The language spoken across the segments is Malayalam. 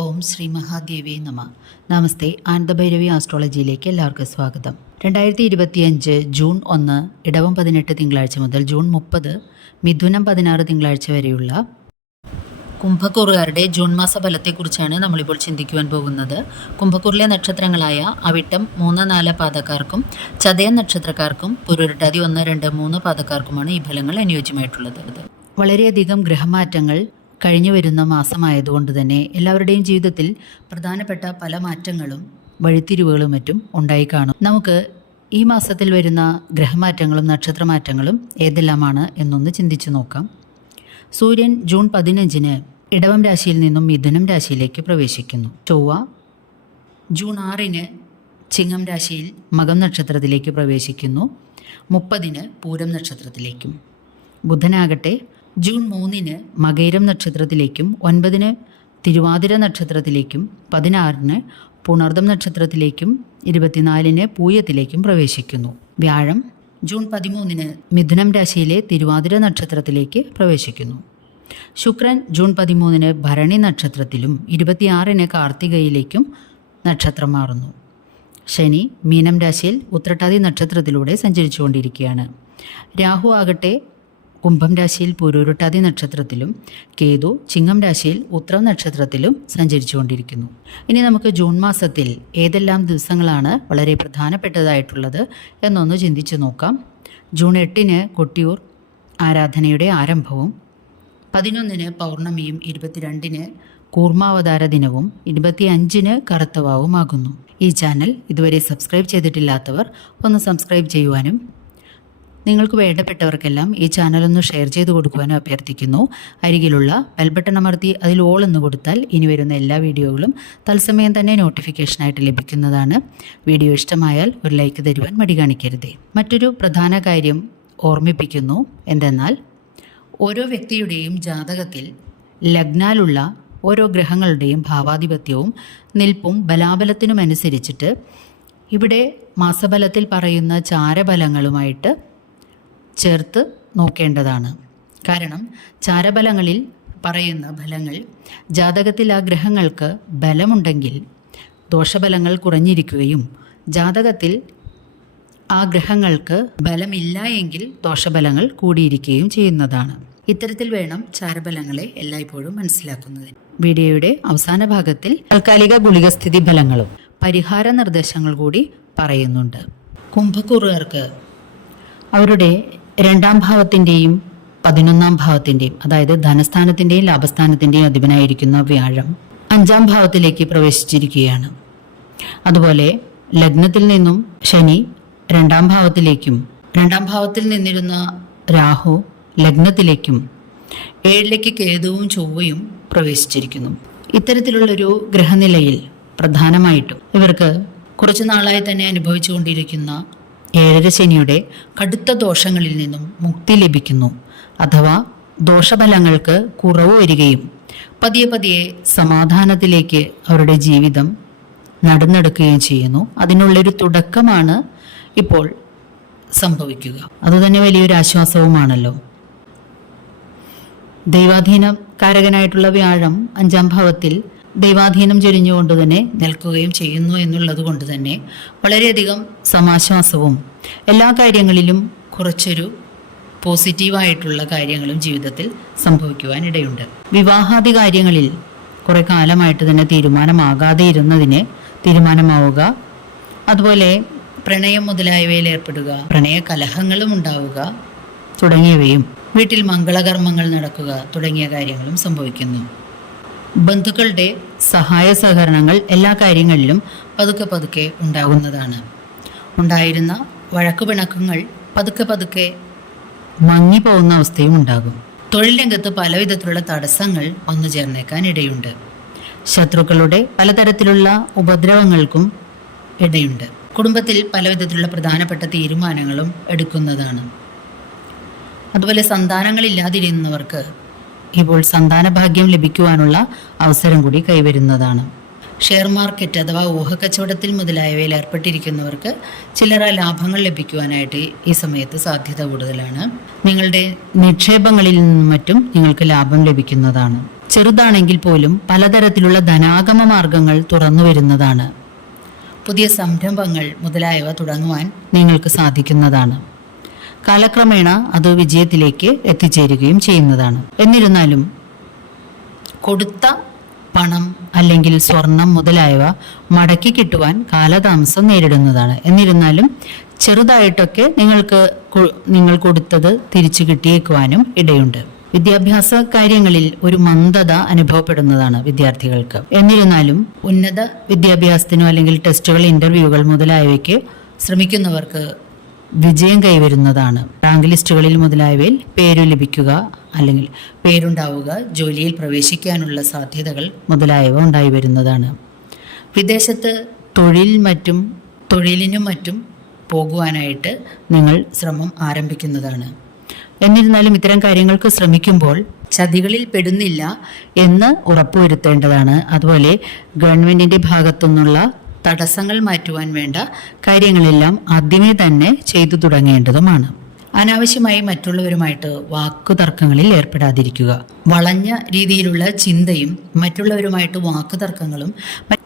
ഓം ശ്രീ മഹാദേവി നമ. നമസ്തേ ആനന്ദഭൈരവി ആസ്ട്രോളജിയിലേക്ക് എല്ലാവർക്കും സ്വാഗതം. രണ്ടായിരത്തി ഇരുപത്തിയഞ്ച് ജൂൺ ഒന്ന് ഇടവം പതിനെട്ട് തിങ്കളാഴ്ച മുതൽ ജൂൺ മുപ്പത് മിഥുനം പതിനാറ് തിങ്കളാഴ്ച വരെയുള്ള കുംഭക്കൂറുകാരുടെ ജൂൺ മാസ ഫലത്തെക്കുറിച്ചാണ് നമ്മളിപ്പോൾ ചിന്തിക്കുവാൻ പോകുന്നത്. കുംഭക്കൂറിലെ നക്ഷത്രങ്ങളായ അവിട്ടം മൂന്ന് നാല് പാതക്കാർക്കും ചതയ നക്ഷത്രക്കാർക്കും പുരുരട്ടാതി ഒന്ന് രണ്ട് മൂന്ന് പാതക്കാർക്കുമാണ് ഈ ഫലങ്ങൾ അനുയോജ്യമായിട്ടുള്ളത്. വളരെയധികം ഗ്രഹമാറ്റങ്ങൾ കഴിഞ്ഞു വരുന്ന മാസമായതുകൊണ്ട് തന്നെ എല്ലാവരുടെയും ജീവിതത്തിൽ പ്രധാനപ്പെട്ട പല മാറ്റങ്ങളും വഴിത്തിരിവുകളും മറ്റും ഉണ്ടായി കാണും നമുക്ക് ഈ മാസത്തിൽ വരുന്ന ഗ്രഹമാറ്റങ്ങളും നക്ഷത്രമാറ്റങ്ങളും ഏതെല്ലാമാണ് എന്നൊന്ന് ചിന്തിച്ചു നോക്കാം. സൂര്യൻ ജൂൺ പതിനഞ്ചിന് ഇടവം രാശിയിൽ നിന്നും മിഥുനം രാശിയിലേക്ക് പ്രവേശിക്കുന്നു. ചൊവ്വ ജൂൺ ആറിന് ചിങ്ങം രാശിയിൽ മകം നക്ഷത്രത്തിലേക്ക് പ്രവേശിക്കുന്നു. മുപ്പതിന് പൂരം നക്ഷത്രത്തിലേക്കും. ബുധനാകട്ടെ ജൂൺ മൂന്നിന് മകൈരം നക്ഷത്രത്തിലേക്കും ഒൻപതിന് തിരുവാതിര നക്ഷത്രത്തിലേക്കും പതിനാറിന് പുണർദം നക്ഷത്രത്തിലേക്കും ഇരുപത്തിനാലിന് പൂയത്തിലേക്കും പ്രവേശിക്കുന്നു. വ്യാഴം ജൂൺ പതിമൂന്നിന് മിഥുനം രാശിയിലെ തിരുവാതിര നക്ഷത്രത്തിലേക്ക് പ്രവേശിക്കുന്നു. ശുക്രൻ ജൂൺ പതിമൂന്നിന് ഭരണി നക്ഷത്രത്തിലും ഇരുപത്തിയാറിന് കാർത്തികയിലേക്കും നക്ഷത്രം മാറുന്നു. ശനി മീനം രാശിയിൽ ഉത്രട്ടാതി നക്ഷത്രത്തിലൂടെ സഞ്ചരിച്ചുകൊണ്ടിരിക്കുകയാണ്. രാഹു ആകട്ടെ കുംഭം രാശിയിൽ പുരുരുട്ടാതി നക്ഷത്രത്തിലും കേതു ചിങ്ങം രാശിയിൽ ഉത്രം നക്ഷത്രത്തിലും സഞ്ചരിച്ചുകൊണ്ടിരിക്കുന്നു. ഇനി നമുക്ക് ജൂൺ മാസത്തിൽ ഏതെല്ലാം ദിവസങ്ങളാണ് വളരെ പ്രധാനപ്പെട്ടതായിട്ടുള്ളത് എന്നൊന്ന് ചിന്തിച്ചു നോക്കാം. ജൂൺ എട്ടിന് കൊട്ടിയൂർ ആരാധനയുടെ ആരംഭവും പതിനൊന്നിന് പൗർണമിയും ഇരുപത്തിരണ്ടിന് കൂർമാവതാര ദിനവും ഇരുപത്തിയഞ്ചിന് കറുത്തവാവുമാകുന്നു. ഈ ചാനൽ ഇതുവരെ സബ്സ്ക്രൈബ് ചെയ്തിട്ടില്ലാത്തവർ ഒന്ന് സബ്സ്ക്രൈബ് ചെയ്യുവാനും നിങ്ങൾക്ക് വേണ്ടപ്പെട്ടവർക്കെല്ലാം ഈ ചാനൽ ഒന്ന് ഷെയർ ചെയ്ത് കൊടുക്കുവാനും അഭ്യർത്ഥിക്കുന്നു. അരികിലുള്ള ബെൽബട്ടൺ അമർത്തി അതിൽ ഓൾ എന്ന് കൊടുത്താൽ ഇനി വരുന്ന എല്ലാ വീഡിയോകളും തത്സമയം തന്നെ നോട്ടിഫിക്കേഷനായിട്ട് ലഭിക്കുന്നതാണ്. വീഡിയോ ഇഷ്ടമായാൽ ഒരു ലൈക്ക് തരുവാൻ മടി കാണിക്കരുതേ. മറ്റൊരു പ്രധാന കാര്യം ഓർമ്മിപ്പിക്കുന്നു. എന്തെന്നാൽ ഓരോ വ്യക്തിയുടെയും ജാതകത്തിൽ ലഗ്നാലുള്ള ഓരോ ഗ്രഹങ്ങളുടെയും ഭാവാധിപത്യവും നിൽപ്പും ബലാബലത്തിനുമനുസരിച്ചിട്ട് ഇവിടെ മാസബലത്തിൽ പറയുന്ന ചാരബലങ്ങളുമായിട്ട് ചേർത്ത് നോക്കേണ്ടതാണ്. കാരണം ചാരബലങ്ങളിൽ പറയുന്ന ഫലങ്ങൾ ജാതകത്തിൽ ആ ഗ്രഹങ്ങൾക്ക് ബലമുണ്ടെങ്കിൽ ദോഷബലങ്ങൾ കുറഞ്ഞിരിക്കുകയും ജാതകത്തിൽ ആ ഗ്രഹങ്ങൾക്ക് ബലമില്ല എങ്കിൽ ദോഷബലങ്ങൾ കൂടിയിരിക്കുകയും ചെയ്യുന്നതാണ്. ഇത്തരത്തിൽ വേണം ചാരബലങ്ങളെ എല്ലായ്പ്പോഴും മനസ്സിലാക്കുന്നതിന് വീഡിയോയുടെ അവസാന ഭാഗത്തിൽ താൽക്കാലിക ഗുളികസ്ഥിതി ഫലങ്ങളും പരിഹാര നിർദ്ദേശങ്ങൾ കൂടി പറയുന്നുണ്ട്. കുംഭക്കൂറുകാർക്ക് അവരുടെ രണ്ടാം ഭാവത്തിന്റെയും പതിനൊന്നാം ഭാവത്തിന്റെയും അതായത് ധനസ്ഥാനത്തിന്റെയും ലാഭസ്ഥാനത്തിന്റെയും അധിപനായിരിക്കുന്ന വ്യാഴം അഞ്ചാം ഭാവത്തിലേക്ക് പ്രവേശിച്ചിരിക്കുകയാണ്. അതുപോലെ ലഗ്നത്തിൽ നിന്നും ശനി രണ്ടാം ഭാവത്തിലേക്കും രണ്ടാം ഭാവത്തിൽ നിന്നിരുന്ന രാഹു ലഗ്നത്തിലേക്കും ഏഴിലേക്ക് കേതുവും ചൊവ്വയും പ്രവേശിച്ചിരിക്കുന്നു. ഇത്തരത്തിലുള്ളൊരു ഗ്രഹനിലയിൽ പ്രധാനമായിട്ടും ഇവർക്ക് കുറച്ചു നാളായി തന്നെ അനുഭവിച്ചുകൊണ്ടിരിക്കുന്ന ഏഴര ശനിയുടെ കടുത്ത ദോഷങ്ങളിൽ നിന്നും മുക്തി ലഭിക്കുന്നു. അഥവാ ദോഷഫലങ്ങൾക്ക് കുറവ് വരികയും പതിയെ പതിയെ സമാധാനത്തിലേക്ക് അവരുടെ ജീവിതം നടന്നെടുക്കുകയും ചെയ്യുന്നു. അതിനുള്ളൊരു തുടക്കമാണ് ഇപ്പോൾ സംഭവിക്കുക. അതുതന്നെ വലിയൊരു ആശ്വാസവുമാണല്ലോ. ദൈവാധീനം കാരകനായിട്ടുള്ള വ്യാഴം അഞ്ചാം ഭാവത്തിൽ ദൈവാധീനം ചൊരിഞ്ഞുകൊണ്ട് തന്നെ നിൽക്കുകയും ചെയ്യുന്നു എന്നുള്ളത് കൊണ്ട് തന്നെ വളരെയധികം സമാശ്വാസവും എല്ലാ കാര്യങ്ങളിലും കുറച്ചൊരു പോസിറ്റീവായിട്ടുള്ള കാര്യങ്ങളും ജീവിതത്തിൽ സംഭവിക്കുവാൻ ഇടയുണ്ട് വിവാഹാദി കാര്യങ്ങളിൽ കുറെ കാലമായിട്ട് തന്നെ തീരുമാനമാകാതെ ഇരുന്നതിന് തീരുമാനമാവുക അതുപോലെ പ്രണയം മുതലായവയിൽ ഏർപ്പെടുക പ്രണയ കലഹങ്ങളും ഉണ്ടാവുക തുടങ്ങിയവയും വീട്ടിൽ മംഗളകർമ്മങ്ങൾ നടക്കുക തുടങ്ങിയ കാര്യങ്ങളും സംഭവിക്കുന്നു. ബന്ധുക്കളുടെ സഹായ സഹകരണങ്ങൾ എല്ലാ കാര്യങ്ങളിലും പതുക്കെ പതുക്കെ ഉണ്ടാകുന്നതാണ്. ഉണ്ടായിരുന്ന വഴക്കുപിണക്കങ്ങൾ പതുക്കെ പതുക്കെ മങ്ങി പോകുന്ന അവസ്ഥയും ഉണ്ടാകും. തൊഴിൽ രംഗത്ത് പലവിധത്തിലുള്ള തടസ്സങ്ങൾ വന്നു ചേർന്നേക്കാൻ ഇടയുണ്ട്. ശത്രുക്കളുടെ പലതരത്തിലുള്ള ഉപദ്രവങ്ങൾക്കും ഇടയുണ്ട്. കുടുംബത്തിൽ പലവിധത്തിലുള്ള പ്രധാനപ്പെട്ട തീരുമാനങ്ങളും എടുക്കുന്നതാണ്. അതുപോലെ സന്താനങ്ങളില്ലാതിരുന്നവർക്ക് ഇപ്പോൾ സന്താന ഭാഗ്യം ലഭിക്കുവാനുള്ള അവസരം കൂടി കൈവരുന്നതാണ്. ഷെയർ മാർക്കറ്റ് അഥവാ ഊഹക്കച്ചവടത്തിൽ മുതലായവയിൽ ഏർപ്പെട്ടിരിക്കുന്നവർക്ക് ചില്ലറ ലാഭങ്ങൾ ലഭിക്കുവാനായിട്ട് ഈ സമയത്ത് സാധ്യത കൂടുതലാണ്. നിങ്ങളുടെ നിക്ഷേപങ്ങളിൽ നിന്നും മറ്റും നിങ്ങൾക്ക് ലാഭം ലഭിക്കുന്നതാണ്. ചെറുതാണെങ്കിൽ പോലും പലതരത്തിലുള്ള ധനാഗമ മാർഗങ്ങൾ തുറന്നു വരുന്നതാണ്. പുതിയ സംരംഭങ്ങൾ മുതലായവ തുടങ്ങുവാൻ നിങ്ങൾക്ക് സാധിക്കുന്നതാണ്. കാലക്രമേണ അത് വിജയത്തിലേക്ക് എത്തിച്ചേരുകയും ചെയ്യുന്നതാണ്. എന്നിരുന്നാലും കൊടുത്ത പണം അല്ലെങ്കിൽ സ്വർണം മുതലായവ മടക്കി കിട്ടുവാൻ കാലതാമസം നേരിടുന്നതാണ്. എന്നിരുന്നാലും ചെറുതായിട്ടൊക്കെ നിങ്ങൾക്ക് നിങ്ങൾ കൊടുത്തത് തിരിച്ചു കിട്ടിയേക്കുവാനും ഇടയുണ്ട്. വിദ്യാഭ്യാസ കാര്യങ്ങളിൽ ഒരു മന്ദത അനുഭവപ്പെടുന്നതാണ് വിദ്യാർത്ഥികൾക്ക്. എന്നിരുന്നാലും ഉന്നത വിദ്യാഭ്യാസത്തിനോ അല്ലെങ്കിൽ ടെസ്റ്റുകൾ ഇന്റർവ്യൂകൾ മുതലായവയ്ക്ക് ശ്രമിക്കുന്നവർക്ക് വിജയം കൈവരുന്നതാണ്. റാങ്ക് ലിസ്റ്റുകളിൽ മുതലായവയിൽ പേരു ലഭിക്കുക അല്ലെങ്കിൽ പേരുണ്ടാവുക ജോലിയിൽ പ്രവേശിക്കാനുള്ള സാധ്യതകൾ മുതലായവ ഉണ്ടായി വരുന്നതാണ്. വിദേശത്ത് തൊഴിൽ മറ്റും തൊഴിലിനും മറ്റും പോകുവാനായിട്ട് നിങ്ങൾ ശ്രമം ആരംഭിക്കുന്നതാണ്. എന്നിരുന്നാലും ഇത്തരം കാര്യങ്ങൾക്ക് ശ്രമിക്കുമ്പോൾ ചതികളിൽ പെടുന്നില്ല എന്ന് ഉറപ്പുവരുത്തേണ്ടതാണ്. അതുപോലെ ഗവൺമെന്റിന്റെ ഭാഗത്തുനിന്നുള്ള തടസ്സങ്ങൾ മാറ്റുവാൻ വേണ്ട കാര്യങ്ങളെല്ലാം ആദ്യമേ തന്നെ ചെയ്തു തുടങ്ങേണ്ടതുമാണ്. അനാവശ്യമായി മറ്റുള്ളവരുമായിട്ട് വാക്കുതർക്കങ്ങളിൽ ഏർപ്പെടാതിരിക്കുക. വളഞ്ഞ രീതിയിലുള്ള ചിന്തയും മറ്റുള്ളവരുമായിട്ട് വാക്കുതർക്കങ്ങളും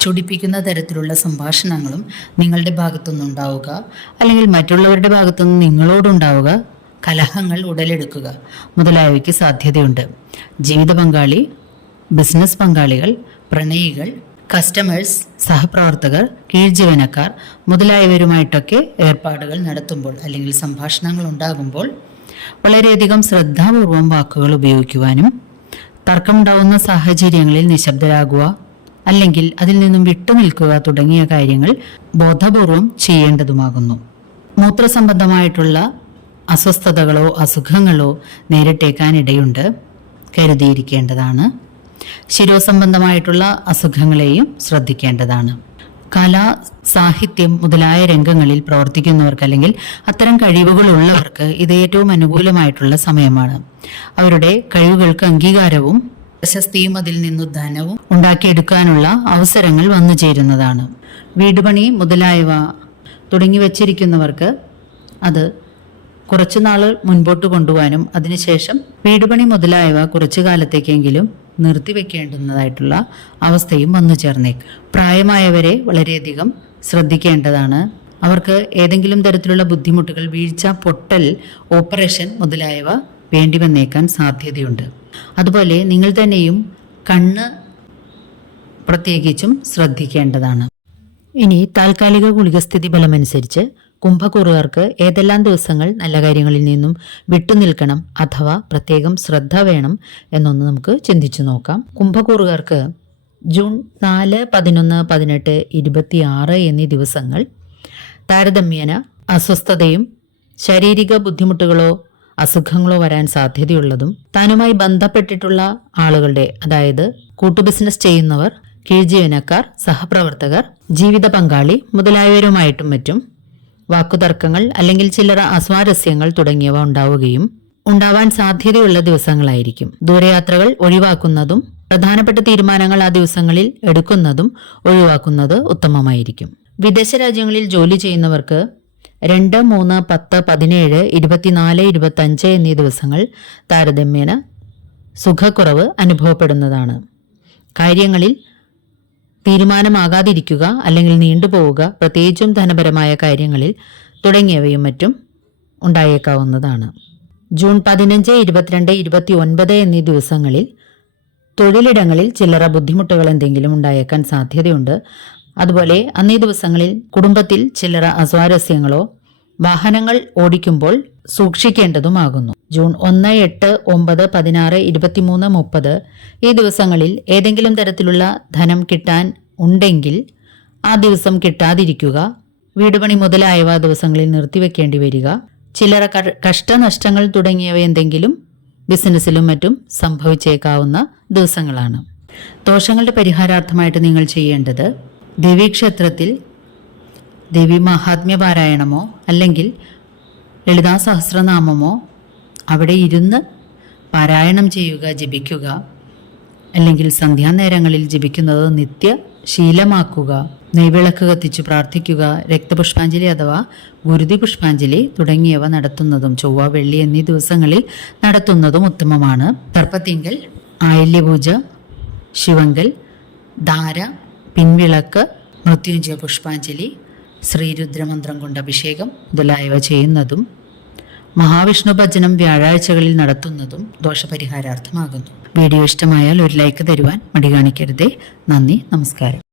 ചൊടിപ്പിക്കുന്ന തരത്തിലുള്ള സംഭാഷണങ്ങളും നിങ്ങളുടെ ഭാഗത്തുനിന്നുണ്ടാവുക അല്ലെങ്കിൽ മറ്റുള്ളവരുടെ ഭാഗത്തുനിന്ന് നിങ്ങളോടുണ്ടാവുക കലഹങ്ങൾ ഉടലെടുക്കുക മുതലായവയ്ക്ക് സാധ്യതയുണ്ട്. ജീവിത പങ്കാളി ബിസിനസ് പങ്കാളികൾ പ്രണയികൾ കസ്റ്റമേഴ്സ് സഹപ്രവർത്തകർ കീഴ്ജീവനക്കാർ മുതലായവരുമായിട്ടൊക്കെ ഏർപ്പാടുകൾ നടത്തുമ്പോൾ അല്ലെങ്കിൽ സംഭാഷണങ്ങൾ ഉണ്ടാകുമ്പോൾ വളരെയധികം ശ്രദ്ധാപൂർവം വാക്കുകൾ ഉപയോഗിക്കുവാനും തർക്കമുണ്ടാവുന്ന സാഹചര്യങ്ങളിൽ നിശബ്ദരാകുക അല്ലെങ്കിൽ അതിൽ നിന്നും വിട്ടുനിൽക്കുക തുടങ്ങിയ കാര്യങ്ങൾ ബോധപൂർവം ചെയ്യേണ്ടതുമാകുന്നു. മൂത്രസംബന്ധമായിട്ടുള്ള അസ്വസ്ഥതകളോ അസുഖങ്ങളോ നേരിട്ടേക്കാനിടയുണ്ട് കരുതിയിരിക്കേണ്ടതാണ്. ശിരോസംബന്ധമായിട്ടുള്ള അസുഖങ്ങളെയും ശ്രദ്ധിക്കേണ്ടതാണ്. കല സാഹിത്യം മുതലായ രംഗങ്ങളിൽ പ്രവർത്തിക്കുന്നവർക്ക് അല്ലെങ്കിൽ അത്തരം കഴിവുകളുള്ളവർക്ക് ഇത് ഏറ്റവും അനുകൂലമായിട്ടുള്ള സമയമാണ്. അവരുടെ കഴിവുകൾക്ക് അംഗീകാരവും പ്രശസ്തിയും അതിൽ നിന്നു ധനവും ഉണ്ടാക്കിയെടുക്കാനുള്ള അവസരങ്ങൾ വന്നു ചേരുന്നതാണ്. വീടുപണി മുതലായവ തുടങ്ങി വച്ചിരിക്കുന്നവർക്ക് അത് കുറച്ചു നാൾ മുൻപോട്ട് കൊണ്ടുപോകാനും അതിനുശേഷം വീടുപണി മുതലായവ കുറച്ചു കാലത്തേക്കെങ്കിലും നിർത്തിവെക്കേണ്ടുന്നതായിട്ടുള്ള അവസ്ഥയും വന്നു ചേർന്നേക്കും. പ്രായമായവരെ വളരെയധികം ശ്രദ്ധിക്കേണ്ടതാണ്. അവർക്ക് ഏതെങ്കിലും തരത്തിലുള്ള ബുദ്ധിമുട്ടുകൾ വീഴ്ച പൊട്ടൽ ഓപ്പറേഷൻ മുതലായവ വേണ്ടി വന്നേക്കാൻ സാധ്യതയുണ്ട്. അതുപോലെ നിങ്ങൾ തന്നെയും കണ്ണ് പ്രത്യേകിച്ചും ശ്രദ്ധിക്കേണ്ടതാണ്. ഇനി താൽക്കാലിക ഗുളികസ്ഥിതി ഫലമനുസരിച്ച് കുംഭക്കൂറുകാർക്ക് ഏതെല്ലാം ദിവസങ്ങൾ നല്ല കാര്യങ്ങളിൽ നിന്നും വിട്ടുനിൽക്കണം അഥവാ പ്രത്യേകം ശ്രദ്ധ വേണം എന്നൊന്ന് നമുക്ക് ചിന്തിച്ചു നോക്കാം. കുംഭക്കൂറുകാർക്ക് ജൂൺ നാല് പതിനൊന്ന് പതിനെട്ട് ഇരുപത്തി ആറ് എന്നീ ദിവസങ്ങൾ താരതമ്യേന അസ്വസ്ഥതയും ശാരീരിക ബുദ്ധിമുട്ടുകളോ അസുഖങ്ങളോ വരാൻ സാധ്യതയുള്ളതും താനുമായി ബന്ധപ്പെട്ടിട്ടുള്ള ആളുകളുടെ അതായത് കൂട്ടു ബിസിനസ് ചെയ്യുന്നവർ കീഴ്ജീവനക്കാർ സഹപ്രവർത്തകർ ജീവിത പങ്കാളി മുതലായവരുമായിട്ടും മറ്റും വാക്കുതർക്കങ്ങൾ അല്ലെങ്കിൽ ചില്ലറ അസ്വാരസ്യങ്ങൾ തുടങ്ങിയവ ഉണ്ടാവുകയും ഉണ്ടാവാൻ സാധ്യതയുള്ള ദിവസങ്ങളായിരിക്കും. ദൂരയാത്രകൾ ഒഴിവാക്കുന്നതും പ്രധാനപ്പെട്ട തീരുമാനങ്ങൾ ആ ദിവസങ്ങളിൽ എടുക്കുന്നതും ഒഴിവാക്കുന്നത് ഉത്തമമായിരിക്കും. വിദേശ രാജ്യങ്ങളിൽ ജോലി ചെയ്യുന്നവർക്ക് രണ്ട് മൂന്ന് പത്ത് പതിനേഴ് ഇരുപത്തിനാല് ഇരുപത്തഞ്ച് എന്നീ ദിവസങ്ങൾ താരതമ്യേന സുഖക്കുറവ് അനുഭവപ്പെടുന്നതാണ്. കാര്യങ്ങളിൽ തീരുമാനമാകാതിരിക്കുക അല്ലെങ്കിൽ നീണ്ടുപോവുക പ്രത്യേകിച്ചും ധനപരമായ കാര്യങ്ങളിൽ തുടങ്ങിയവയും മറ്റും ഉണ്ടായേക്കാവുന്നതാണ്. ജൂൺ പതിനഞ്ച് ഇരുപത്തിരണ്ട് ഇരുപത്തി ഒൻപത് എന്നീ ദിവസങ്ങളിൽ തൊഴിലിടങ്ങളിൽ ചില്ലറ ബുദ്ധിമുട്ടുകൾ എന്തെങ്കിലും ഉണ്ടായേക്കാൻ സാധ്യതയുണ്ട്. അതുപോലെ അന്നേ ദിവസങ്ങളിൽ കുടുംബത്തിൽ ചില്ലറ അസ്വാരസ്യങ്ങളോ വാഹനങ്ങൾ ഓടിക്കുമ്പോൾ സൂക്ഷിക്കേണ്ടതുമാകുന്നു. ജൂൺ ഒന്ന് എട്ട് ഒമ്പത് പതിനാറ് ഇരുപത്തിമൂന്ന് മുപ്പത് ഈ ദിവസങ്ങളിൽ ഏതെങ്കിലും തരത്തിലുള്ള ധനം കിട്ടാൻ ഉണ്ടെങ്കിൽ ആ ദിവസം കിട്ടാതിരിക്കുക വീടുപണി മുതലായവ ദിവസങ്ങളിൽ നിർത്തിവെക്കേണ്ടി വരിക ചില്ലറ കഷ്ടനഷ്ടങ്ങൾ തുടങ്ങിയവ എന്തെങ്കിലും ബിസിനസ്സിലും മറ്റും സംഭവിച്ചേക്കാവുന്ന ദിവസങ്ങളാണ്. ദോഷങ്ങളുടെ പരിഹാരാർത്ഥമായിട്ട് നിങ്ങൾ ചെയ്യേണ്ടത് ദേവീക്ഷേത്രത്തിൽ ദേവി മഹാത്മ്യ പാരായണമോ അല്ലെങ്കിൽ ലളിതാ സഹസ്രനാമമോ അവിടെ ഇരുന്ന് പാരായണം ചെയ്യുക ജപിക്കുക അല്ലെങ്കിൽ സന്ധ്യാനേരങ്ങളിൽ ജപിക്കുന്നത് നിത്യ ശീലമാക്കുക നെയ്വിളക്ക് കത്തിച്ചു പ്രാർത്ഥിക്കുക രക്തപുഷ്പാഞ്ജലി അഥവാ ഗുരുതി പുഷ്പാഞ്ജലി തുടങ്ങിയവ നടത്തുന്നതും ചൊവ്വ വെള്ളി എന്നീ ദിവസങ്ങളിൽ നടത്തുന്നതും ഉത്തമമാണ്. തർപ്പത്തിങ്കൽ ആയില്യപൂജ ശിവങ്കൽ ധാര പിൻവിളക്ക് മൃത്യുഞ്ജയ പുഷ്പാഞ്ജലി ശ്രീരുദ്രമന്ത്രം കൊണ്ട് അഭിഷേകം മുതലായവ ചെയ്യുന്നതും മഹാവിഷ്ണു ഭജനം വ്യാഴാഴ്ചകളിൽ നടത്തുന്നതും ദോഷപരിഹാരാർത്ഥമാകുന്നു. വീഡിയോ ഇഷ്ടമായാൽ ഒരു ലൈക്ക് തരുവാൻ മടി കാണിക്കരുതേ. നന്ദി നമസ്കാരം.